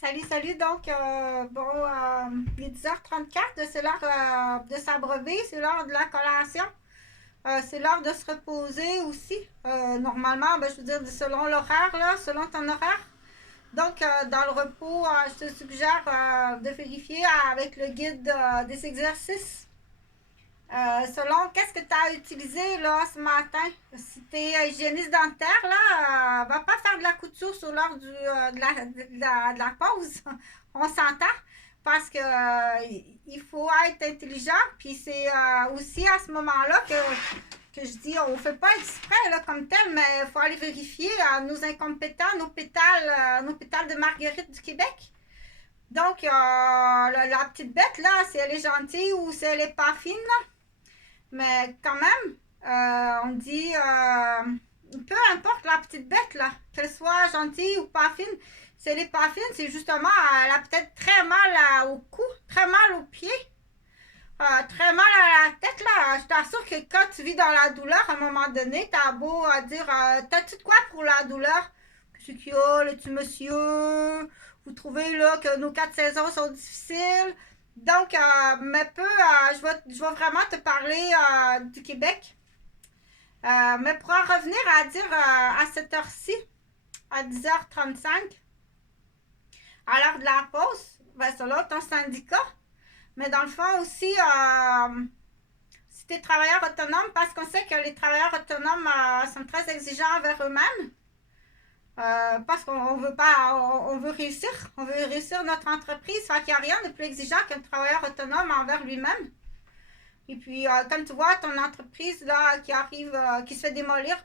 Salut, salut. Donc, il est 10h34, c'est l'heure de s'abreuver, c'est l'heure de la collation, c'est l'heure de se reposer aussi. Normalement, je veux dire, selon l'horaire, là, selon ton horaire. Donc, dans le repos, je te suggère de vérifier avec le guide des exercices. Selon qu'est-ce que tu as utilisé là ce matin. Si tu es hygiéniste dentaire, là, va pas faire de la couture sur l'heure de la pause. On s'entend. Parce que il faut être intelligent. Puis c'est aussi à ce moment-là que je dis, on ne fait pas exprès là, comme tel, mais il faut aller vérifier nos incompétents, nos pétales de Marguerite du Québec. Donc, la petite bête, là, si elle est gentille ou si elle est pas fine, là, mais quand même, on dit, peu importe la petite bête, là, qu'elle soit gentille ou pas fine, si elle est pas fine, c'est justement, elle a peut-être très mal au cou, très mal aux pieds, très mal à la tête, là. Je t'assure que quand tu vis dans la douleur, à un moment donné, t'as beau dire, t'as-tu de quoi pour la douleur? Qu'est-ce qu'il y a, le petit monsieur? Vous trouvez, là, que nos 4 saisons sont difficiles? Donc, mais je vais vraiment te parler du Québec. Mais pour en revenir à dire à cette heure-ci, à 10h35, à l'heure de la pause, ben selon ton syndicat, mais dans le fond aussi, si tu es travailleur autonome, parce qu'on sait que les travailleurs autonomes sont très exigeants envers eux-mêmes, parce qu'on veut pas, on veut réussir notre entreprise, fait qu'il n'y a rien de plus exigeant qu'un travailleur autonome envers lui-même. Et puis, comme tu vois, ton entreprise là, qui arrive, qui se fait démolir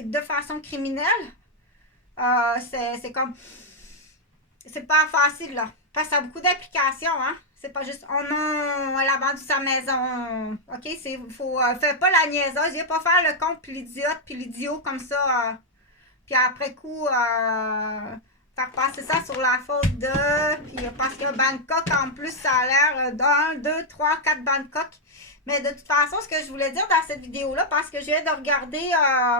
de façon criminelle, c'est comme. C'est pas facile, là. Parce que ça a beaucoup d'implications, hein. C'est pas juste, oh non, elle a vendu sa maison. OK, fais pas la niaiseuse. Viens pas faire le con puis l'idiote puis l'idiot comme ça. Puis après coup, faire passer ça sur la faute de. Puis parce que Bangkok, en plus, ça a l'air d'un, deux, trois, quatre Bangkok. Mais de toute façon, ce que je voulais dire dans cette vidéo-là, parce que je viens de regarder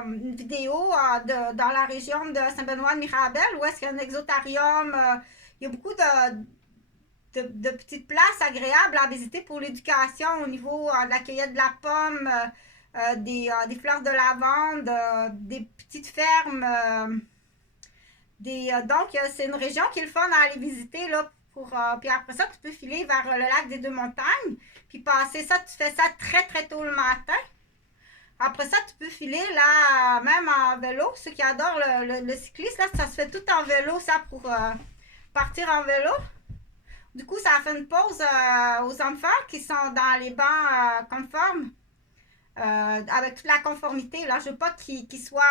une vidéo dans la région de Saint-Benoît-de-Mirabel, où est-ce qu'il y a un exotarium, il y a beaucoup de petites places agréables à visiter pour l'éducation au niveau de la cueillette de la pomme, des fleurs de lavande, des petites fermes. Donc, c'est une région qui est le fun à aller visiter. Là, puis après ça, tu peux filer vers le lac des Deux-Montagnes. Puis passer ça, tu fais ça très très tôt le matin. Après ça, tu peux filer là, même en vélo. Ceux qui adorent le cyclisme, là, ça se fait tout en vélo, ça, pour partir en vélo. Du coup, ça fait une pause aux enfants qui sont dans les bancs conformes. Avec toute la conformité, là, je veux pas qu'ils soient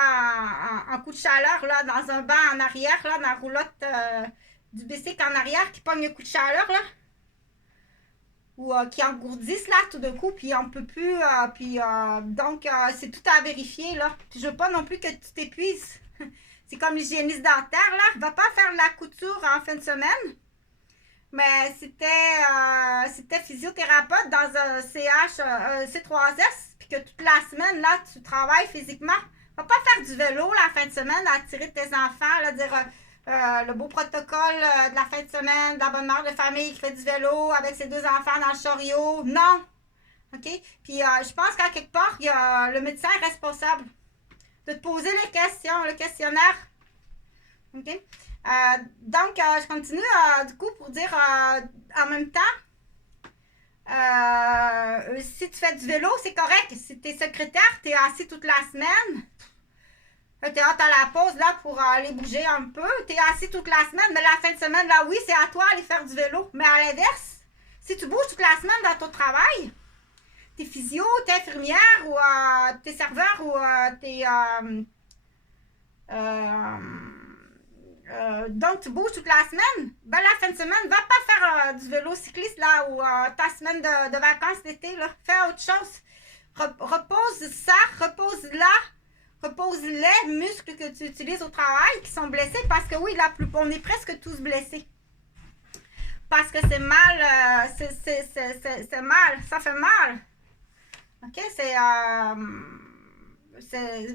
en coup de chaleur, là, dans un banc en arrière, là, dans la roulotte du bicycle en arrière, qui pogne un coup de chaleur, là, ou qui engourdissent, là, tout d'un coup, puis on peut plus, donc, c'est tout à vérifier, là. Puis je veux pas non plus que tu t'épuises. C'est comme l'hygiéniste dentaire, là, va pas faire de la couture en fin de semaine, mais c'était physiothérapeute dans un CH, C3S, puis que toute la semaine, là, tu travailles physiquement. Va pas faire du vélo la fin de semaine, à tirer tes enfants, là, dire le beau protocole de la fin de semaine, de la bonne mère de famille qui fait du vélo avec ses 2 enfants dans le chariot. Non! OK? Puis je pense qu'à quelque part, il y a le médecin est responsable de te poser les questions, le questionnaire. OK? Donc, je continue du coup pour dire en même temps, si tu fais du vélo, c'est correct. Si tu es secrétaire, tu es assis toute la semaine. Tu es hâte à la pause là pour aller bouger un peu. Tu es assis toute la semaine, mais la fin de semaine, là, oui, c'est à toi d'aller faire du vélo. Mais à l'inverse, si tu bouges toute la semaine dans ton travail, t'es physio, t'es infirmière ou t'es serveur ou t'es. Donc, tu bouges toute la semaine, ben la fin de semaine, va pas faire du vélo cycliste là ou ta semaine de vacances d'été, là. Fais autre chose. Repose ça, repose là, repose les muscles que tu utilises au travail qui sont blessés parce que oui, on est presque tous blessés. Parce que c'est mal, c'est mal, ça fait mal. Ok,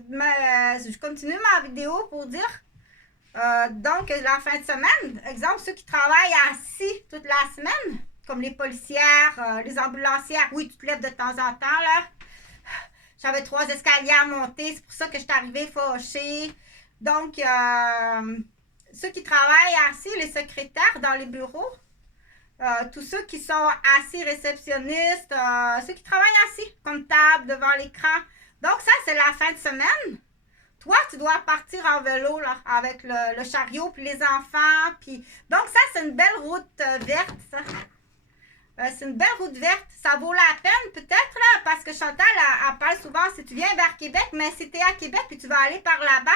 mais je continue ma vidéo pour dire Donc, la fin de semaine, exemple, ceux qui travaillent assis toute la semaine, comme les policières, les ambulancières, oui, tu te lèves de temps en temps, là. J'avais 3 escaliers à monter, c'est pour ça que je suis arrivée fâchée. Donc, ceux qui travaillent assis, les secrétaires dans les bureaux, tous ceux qui sont assis réceptionnistes, ceux qui travaillent assis, comptables devant l'écran. Donc, ça, c'est la fin de semaine. Toi, tu dois partir en vélo là, avec le chariot puis les enfants. Puis... Donc, ça, c'est une belle route verte, ça. C'est une belle route verte. Ça vaut la peine, peut-être, là, parce que Chantal, elle parle souvent, si tu viens vers Québec, mais si tu es à Québec puis tu vas aller par là-bas,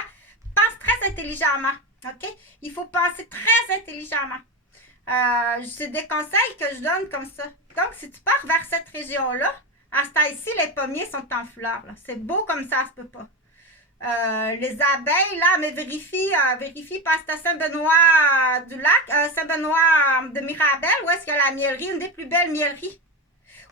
pense très intelligemment, OK? Il faut penser très intelligemment. C'est des conseils que je donne comme ça. Donc, si tu pars vers cette région-là, à ce temps-ci, les pommiers sont en fleurs. C'est beau comme ça se peut pas. Les abeilles, là, mais vérifie parce que Saint-Benoît du Lac, Saint-Benoît de Mirabel, où est-ce qu'il y a la miellerie, une des plus belles mielleries.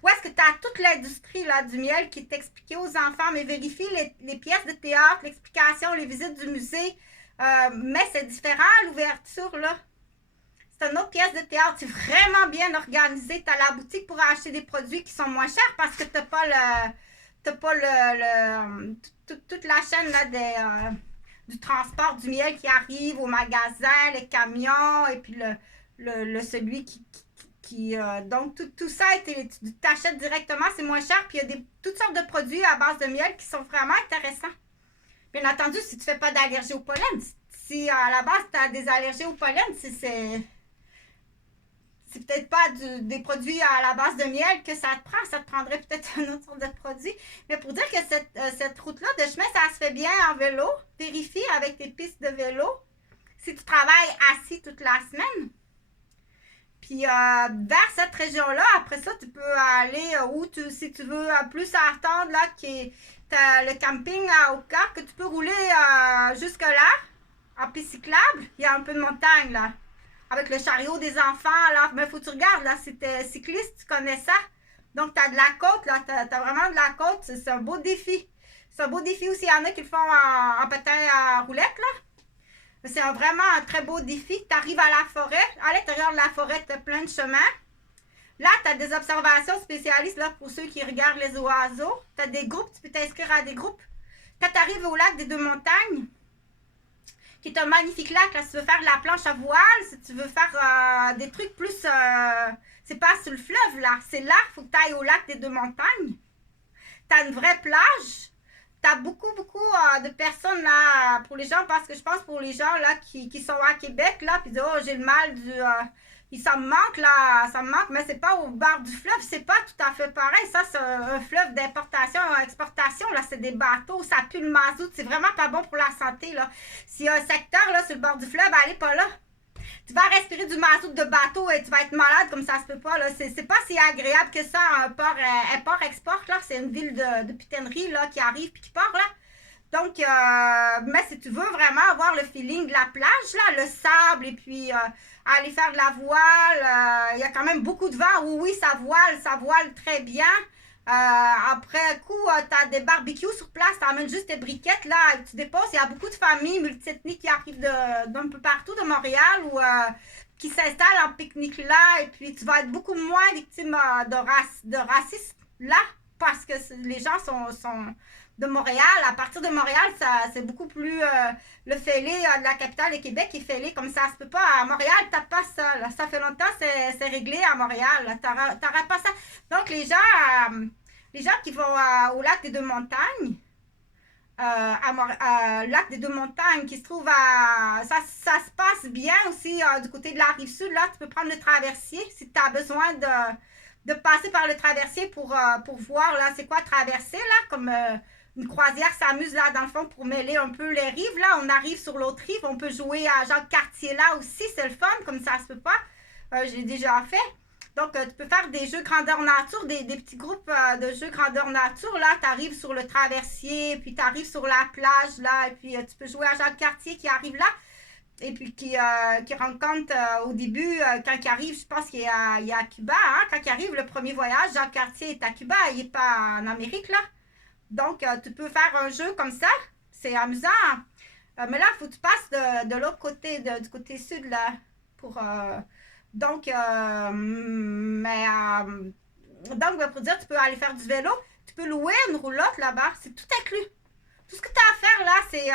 Où est-ce que tu as toute l'industrie là, du miel qui est expliquée aux enfants, mais vérifie les pièces de théâtre, l'explication, les visites du musée. Mais c'est différent à l'ouverture, là. C'est une autre pièce de théâtre. C'est vraiment bien organisé. Tu as la boutique pour acheter des produits qui sont moins chers parce que tu n'as pas toute la chaîne là, du transport du miel qui arrive au magasin, les camions, et puis celui qui donc tout ça, tu t'achètes directement, c'est moins cher, puis il y a toutes sortes de produits à base de miel qui sont vraiment intéressants. Bien entendu, si tu ne fais pas d'allergie au pollen, si à la base tu as des allergies au pollen, c'est peut-être pas des produits à la base de miel que ça te prend. Ça te prendrait peut-être une autre sorte de produit. Mais pour dire que cette route-là de chemin, ça se fait bien en vélo. Vérifie avec tes pistes de vélo. Si tu travailles assis toute la semaine. Puis vers cette région-là, après ça, tu peux aller si tu veux plus attendre, là, t'as le camping à Oka, que tu peux rouler jusque-là, en piste cyclable. Il y a un peu de montagne, là. Avec le chariot des enfants, là. Mais faut que tu regardes, là, si t'es cycliste, tu connais ça. Donc, t'as de la côte, là. T'as vraiment de la côte. C'est un beau défi. C'est un beau défi aussi. Il y en a qui le font en patin à roulette, là. C'est vraiment un très beau défi. Tu arrives à la forêt. À l'intérieur de la forêt, tu as plein de chemins. Là, tu as des observations spécialistes là, pour ceux qui regardent les oiseaux. Tu as des groupes, tu peux t'inscrire à des groupes. Quand tu arrives au lac des Deux Montagnes, qui est un magnifique lac, là, si tu veux faire de la planche à voile, si tu veux faire des trucs plus... c'est pas sur le fleuve, là. C'est là, il faut que tu ailles au lac des Deux Montagnes. Tu as une vraie plage. T'as beaucoup de personnes là, pour les gens, parce que je pense pour les gens là qui sont à Québec là, puis disent oh j'ai le mal ça me manque là, ça me manque, mais c'est pas au bord du fleuve, c'est pas tout à fait pareil. Ça c'est un fleuve d'importation, exportation là, c'est des bateaux, ça pue le mazout, c'est vraiment pas bon pour la santé là. S'il y a un secteur là sur le bord du fleuve, allez pas là. Tu vas respirer du mazout de bateau et tu vas être malade comme ça se peut pas. Là. C'est pas si agréable que ça, un port-export. Là. C'est une ville de pitanerie là, qui arrive puis qui part. Là. Donc, mais si tu veux vraiment avoir le feeling de la plage, là, le sable et puis aller faire de la voile, il y a quand même beaucoup de vent. Oui, ça voile très bien. Après coup, tu as des barbecues sur place, tu amènes juste tes briquettes là, et tu déposes. Il y a beaucoup de familles multiethniques qui arrivent d'un peu partout de Montréal ou qui s'installent en pique-nique là, et puis tu vas être beaucoup moins victime de racisme là, parce que les gens sont de Montréal. À partir de Montréal, c'est beaucoup plus le fêlé de la capitale de Québec qui est fêlé comme ça se peut pas. À Montréal, t'as pas ça. Là. Ça fait longtemps que c'est réglé à Montréal. T'auras pas ça. Donc, les gens qui vont au lac des Deux Montagnes, lac des Deux Montagnes qui se trouve ça se passe bien aussi du côté de la rive sud. Là, tu peux prendre le traversier si tu as besoin de passer par le traversier pour voir là c'est quoi traverser là, comme une croisière s'amuse là dans le fond pour mêler un peu les rives. Là, on arrive sur l'autre rive, on peut jouer à Jacques-Cartier là aussi, c'est le fun, comme ça se peut pas. J'ai déjà fait. Donc, tu peux faire des jeux grandeur nature, des petits groupes de jeux grandeur nature. Là, tu arrives sur le traversier, puis tu arrives sur la plage, là, et puis tu peux jouer à Jacques Cartier qui arrive là, et puis qui rencontre au début, quand il arrive, je pense qu'il est à Cuba, hein, quand il arrive le premier voyage, Jacques Cartier est à Cuba, il n'est pas en Amérique, là. Donc, tu peux faire un jeu comme ça, c'est amusant. Mais là, il faut que tu passes de l'autre côté, du côté sud, là, pour... donc, pour dire, tu peux aller faire du vélo, tu peux louer une roulotte là-bas, c'est tout inclus. Tout ce que tu as à faire, là, c'est...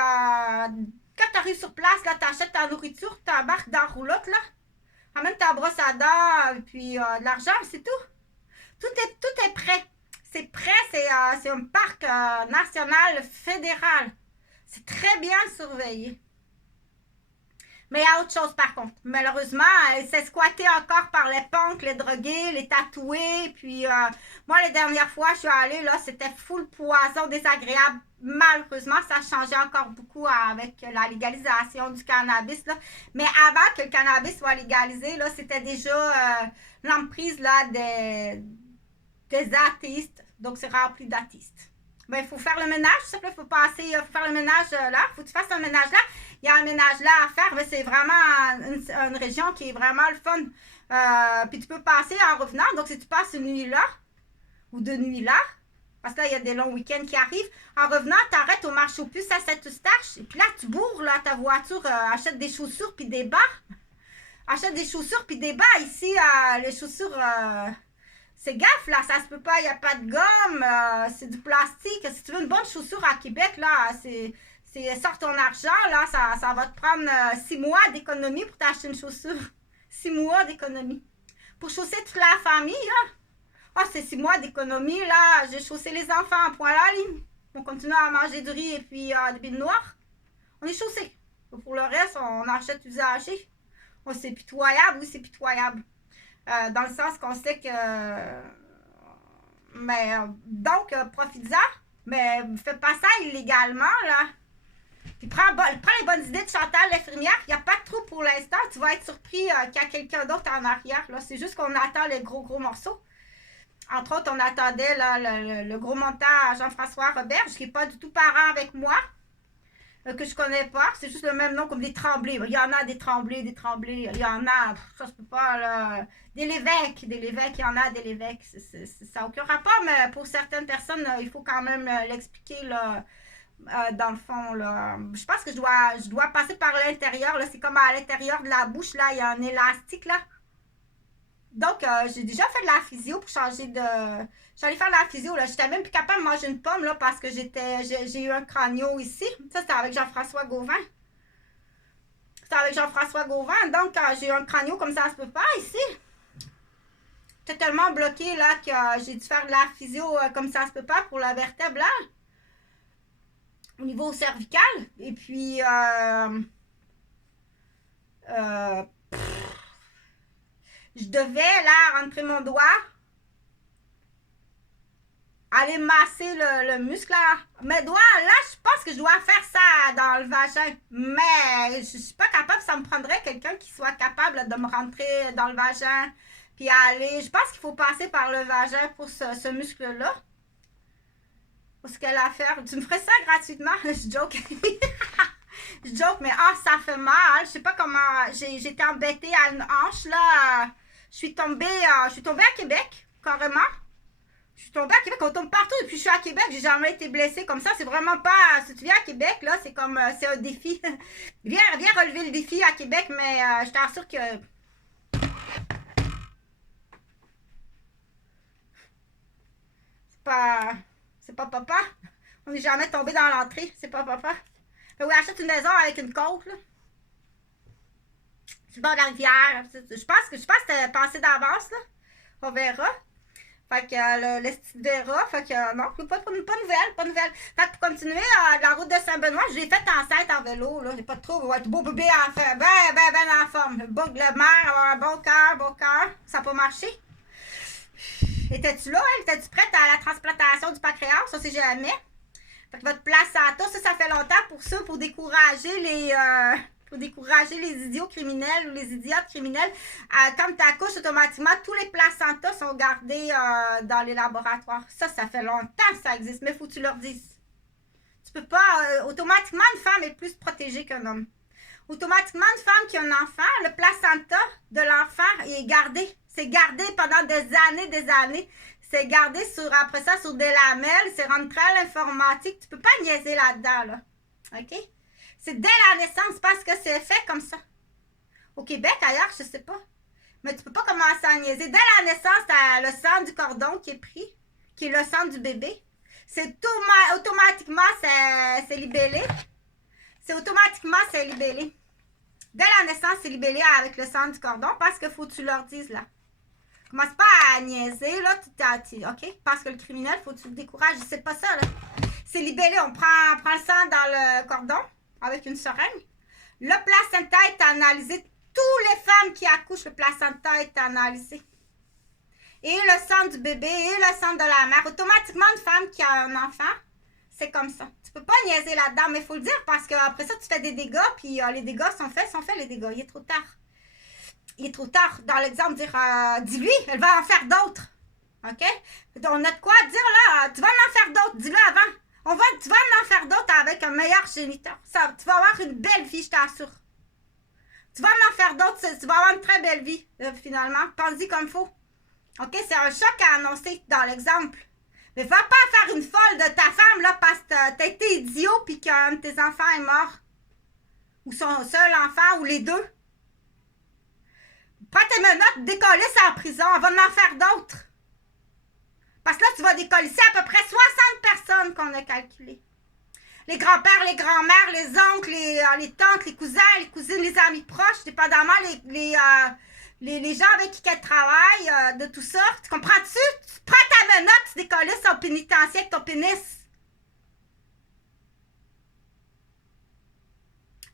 quand tu arrives sur place, là, tu achètes ta nourriture, tu embarques dans la roulotte, là, amène ta brosse à dents, puis de l'argent, c'est tout. Tout est prêt. C'est prêt, c'est un parc national fédéral. C'est très bien surveillé. Mais il y a autre chose par contre. Malheureusement, c'est squatté encore par les punks, les drogués, les tatoués. Puis moi, les dernières fois, je suis allée, là, c'était full poison, désagréable. Malheureusement, ça a changé encore beaucoup avec la légalisation du cannabis. Là. Mais avant que le cannabis soit légalisé, là, c'était déjà l'emprise là, des athéistes. Donc, c'est rempli d'athéistes. Ben, il faut faire le ménage, tout simplement. Il faut faire le ménage là. Il faut que tu fasses un ménage là. Il y a un ménage là à faire. Mais c'est vraiment une région qui est vraiment le fun. Puis tu peux passer en revenant. Donc, si tu passes une nuit là, ou deux nuits là, parce que là, il y a des longs week-ends qui arrivent. En revenant, tu arrêtes au marché aux puces à Saint-Eustache. Et puis là, tu bourres là, ta voiture, achète des chaussures puis des bas. Achète des chaussures puis des bas. Ici, les chaussures... c'est gaffe, là, ça se peut pas, il n'y a pas de gomme, c'est du plastique. Si tu veux une bonne chaussure à Québec, là, sors ton argent, là, ça va te prendre 6 mois d'économie pour t'acheter une chaussure. 6 mois d'économie. Pour chausser toute la famille, là. Ah, c'est 6 mois d'économie, là, j'ai chaussé les enfants, point là, ligne. On continue à manger du riz et puis des billes noires. On est chaussé. Pour le reste, on achète usagé. Oh, c'est pitoyable, oui, c'est pitoyable. Dans le sens qu'on sait que... Mais donc, profite-en, mais fais pas ça illégalement, là. Puis prends les bonnes idées de Chantal l'infirmière. Il n'y a pas de trou pour l'instant. Tu vas être surpris qu'il y a quelqu'un d'autre en arrière. Là. C'est juste qu'on attend les gros morceaux. Entre autres, on attendait là, le gros montant à Jean-François Roberge, qui n'est pas du tout parent avec moi. Que je connais pas, c'est juste le même nom comme des Tremblés. Il y en a des Tremblés, il y en a, ça se peut pas, là. Des Lévesques, il y en a des Lévesques. Ça n'a aucun rapport, mais pour certaines personnes, il faut quand même l'expliquer, là, dans le fond, là. Je pense que je dois passer par l'intérieur, là. C'est comme à l'intérieur de la bouche, là, il y a un élastique, là. Donc, j'ai déjà fait de la physio pour changer de... J'allais faire de la physio, là. J'étais même plus capable de manger une pomme, là, parce que j'ai eu un cranio ici. Ça, c'était avec Jean-François Gauvin. C'était avec Jean-François Gauvin. Donc, j'ai eu un cranio comme ça se peut pas ici. J'étais tellement bloquée, là, que j'ai dû faire de la physio comme ça se peut pas pour la vertèbre, là. Au niveau cervical. Et puis, je devais, là, rentrer mon doigt, aller masser le muscle, là. Mes doigts, là, je pense que je dois faire ça dans le vagin. Mais je suis pas capable, ça me prendrait quelqu'un qui soit capable de me rentrer dans le vagin. Puis aller, je pense qu'il faut passer par le vagin pour ce muscle-là. Pour ce qu'elle a à faire. Tu me ferais ça gratuitement? Je joke. Je joke, mais ça fait mal. Je sais pas comment. J'ai été embêtée à une hanche, là. Je suis tombée à Québec, carrément. Je suis tombée à Québec, on tombe partout depuis que je suis à Québec, j'ai jamais été blessée comme ça. C'est vraiment pas. Si tu viens à Québec, là, c'est comme. C'est un défi. viens relever le défi à Québec, mais je t'assure que. C'est pas papa. On n'est jamais tombé dans l'entrée, c'est pas papa. Fait oui, achète une maison avec une côte, là. Sur le bord de la rivière. Je pense que c'était pensé d'avance, là. On verra. Fait que le style verra. Fait que non, pas de nouvelles. Fait que pour continuer, la route de Saint-Benoît, je l'ai faite enceinte en vélo, là. J'ai pas de trouble. Ouais, beau bébé en fait. Ben en forme. Le maire, avoir un bon cœur. Ça n'a pas marché. Étais-tu là, elle? Étais-tu prête à la transplantation du pancréas? Ça, c'est jamais. Fait que votre placenta, ça fait longtemps pour ça, pour décourager les idiots criminels ou les idiotes criminels. Quand tu accouches, automatiquement, tous les placentas sont gardés dans les laboratoires. Ça fait longtemps que ça existe, mais il faut que tu leur dises. Tu peux pas... automatiquement, une femme est plus protégée qu'un homme. Automatiquement, une femme qui a un enfant, le placenta de l'enfant est gardé. C'est gardé pendant des années. C'est gardé après ça sur des lamelles. C'est rentré à l'informatique. Tu peux pas niaiser là-dedans, là. OK? C'est dès la naissance parce que c'est fait comme ça. Au Québec, ailleurs, je sais pas. Mais tu peux pas commencer à niaiser. Dès la naissance, t'as le sang du cordon qui est pris, qui est le sang du bébé. C'est automatiquement, c'est libellé. C'est libellé. Dès la naissance, c'est libellé avec le sang du cordon parce qu'il faut que tu leur dises, là. Commence pas à niaiser, là, OK? Parce que le criminel, faut que tu le décourages. C'est pas ça, là. C'est libellé. On prend le sang dans le cordon avec une seringue. Le placenta est analysé. Toutes les femmes qui accouchent, le placenta est analysé. Et le sang du bébé et le sang de la mère. Automatiquement, une femme qui a un enfant, c'est comme ça. Tu peux pas niaiser là-dedans, mais il faut le dire parce qu'après ça, tu fais des dégâts, puis les dégâts sont faits, les dégâts. Il est trop tard. Il est trop tard. Dans l'exemple, dire, dis-lui, elle va en faire d'autres. OK? On a de quoi dire là, tu vas en faire d'autres, dis-le avant. Tu vas en faire d'autres avec un meilleur géniteur. Ça, tu vas avoir une belle vie, je t'assure. Tu vas en faire d'autres, tu vas avoir une très belle vie, finalement. Pense-y comme il faut. OK? C'est un choc à annoncer dans l'exemple. Mais va pas faire une folle de ta femme, là, parce que t'as été idiot puis qu'un de tes enfants est mort. Ou son seul enfant, ou les deux. Prends tes menottes, décollisse en prison. On va en faire d'autres. Parce que là, tu vas décollisser à peu près 60 personnes qu'on a calculées. Les grands-pères, les grands-mères, les oncles, les tantes, les cousins, les cousines, les amis proches, dépendamment les gens avec qui elle travaille, de tout ça. Tu comprends-tu? Tu prends ta menotte, tu décollisses au pénitencier avec ton pénis.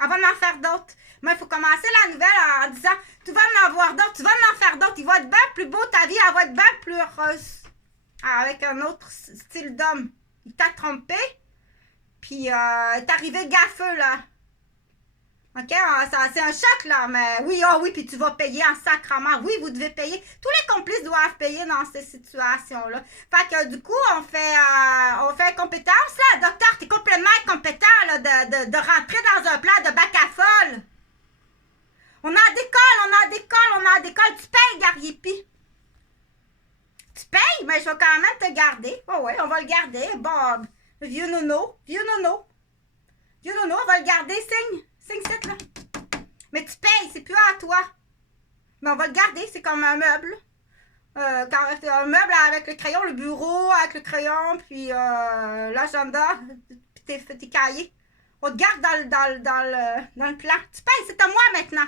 On va en faire d'autres. Mais il faut commencer la nouvelle en disant, tu vas en avoir d'autres, tu vas en faire d'autres. Il va être bien plus beau, ta vie, elle va être bien plus heureuse. Avec un autre style d'homme. Il t'a trompé, puis il est arrivé gaffeux, là. OK? C'est un choc, là, mais oui, oui, puis tu vas payer en sacrement. Oui, vous devez payer. Tous les complices doivent payer dans ces situations-là. Fait que, du coup, on fait compétence, là. Docteur, t'es complètement incompétent, là, de rentrer dans un plan de bac à folle. On a des cols. Tu payes, Gariepi. Tu payes, mais je vais quand même te garder. Oh ouais, on va le garder. Bon, vieux nono, on va le garder. Signe cette là. Mais tu payes, c'est plus à toi. Mais on va le garder, c'est comme un meuble. Un meuble avec le crayon, le bureau avec le crayon, puis l'agenda, puis tes cahiers. On te garde dans le plan. Tu payes, c'est à moi maintenant.